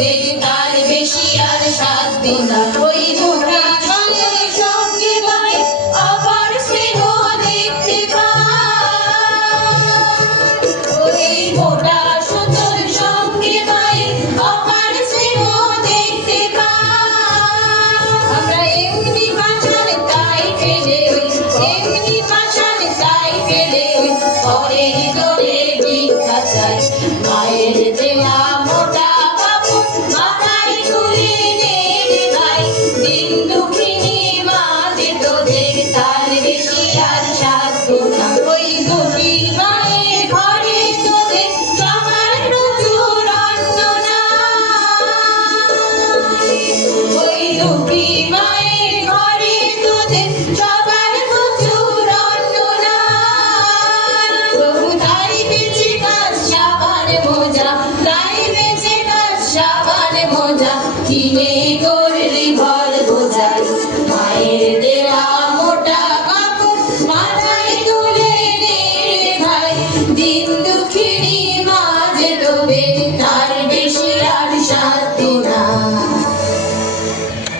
তোদের তার বেশি আর সাধ্য না। ওই দুটি মায়ের সঙ্গে মায়ের আবার স্নেহ দেখতে পাই। ওই মোটা সুতোর সঙ্গে মায়ের আবার স্নেহ দেখতে পাই। আমরা এমনি পাষাণ তাই ফেলে এমনি পাষাণ তাই ফেলে পরের দরে ভিক্ষা চাই। মায়ের দেওয়া মোটা কাপড় মাথায় তুলে নে রে ভাই। দিন দুঃখিনী মা যে তোদের তার বেশি আর সাধ্য না। ওই দুটি মায়ের ঘরে তোদের সবার প্রচুর অন্ন নাই। ওই দুটি মায়ের ঘরে তোদের সবার প্রচুর অন্ন নাই। তবু তাই বেঁচে কাজ সাবান মোজা, তাই বেঁচে কাজ সাবান মোজা কিনে করলি ভর বোঝাই। মায়ের দেওয়া মোটা কাপড় মাথায় তুলে নে রে ভাই। দিন দুঃখিনী মা যে তোদের